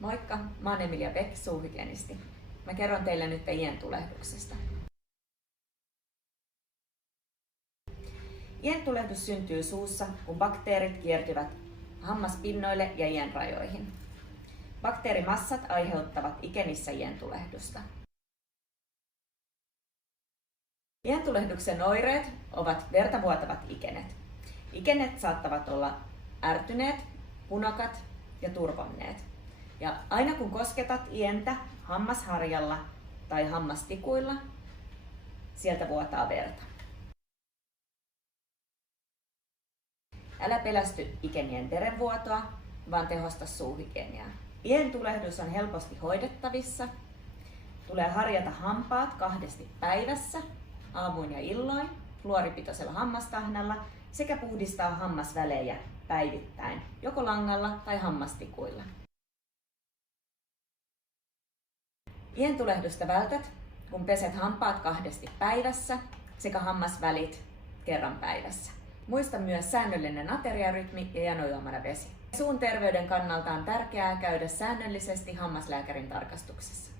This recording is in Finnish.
Moikka, mä oon Emilia Beck, suuhygienisti. Mä kerron teille nyt ientulehduksesta. Ientulehdus syntyy suussa, kun bakteerit kiertyvät hammaspinnoille ja ienrajoihin. Bakteerimassat aiheuttavat ikenissä ientulehdusta. Ientulehduksen oireet ovat vertavuotavat ikenet. Ikenet saattavat olla ärtyneet, punokat ja turvonneet. Ja aina kun kosketat ientä hammasharjalla tai hammastikuilla, sieltä vuotaa verta. Älä pelästy ikenien verenvuotoa, vaan tehosta suuhygieniaa. Ientulehdus on helposti hoidettavissa. Tulee harjata hampaat 2 päivässä, aamuin ja illoin, fluoripitoisella hammastahnalla sekä puhdistaa hammasvälejä päivittäin, joko langalla tai hammastikuilla. Ientulehdusta vältät, kun peset hampaat 2 päivässä sekä hammasvälit kerran päivässä. Muista myös säännöllinen ateriarytmi ja janojuomana vesi. Suun terveyden kannalta on tärkeää käydä säännöllisesti hammaslääkärin tarkastuksessa.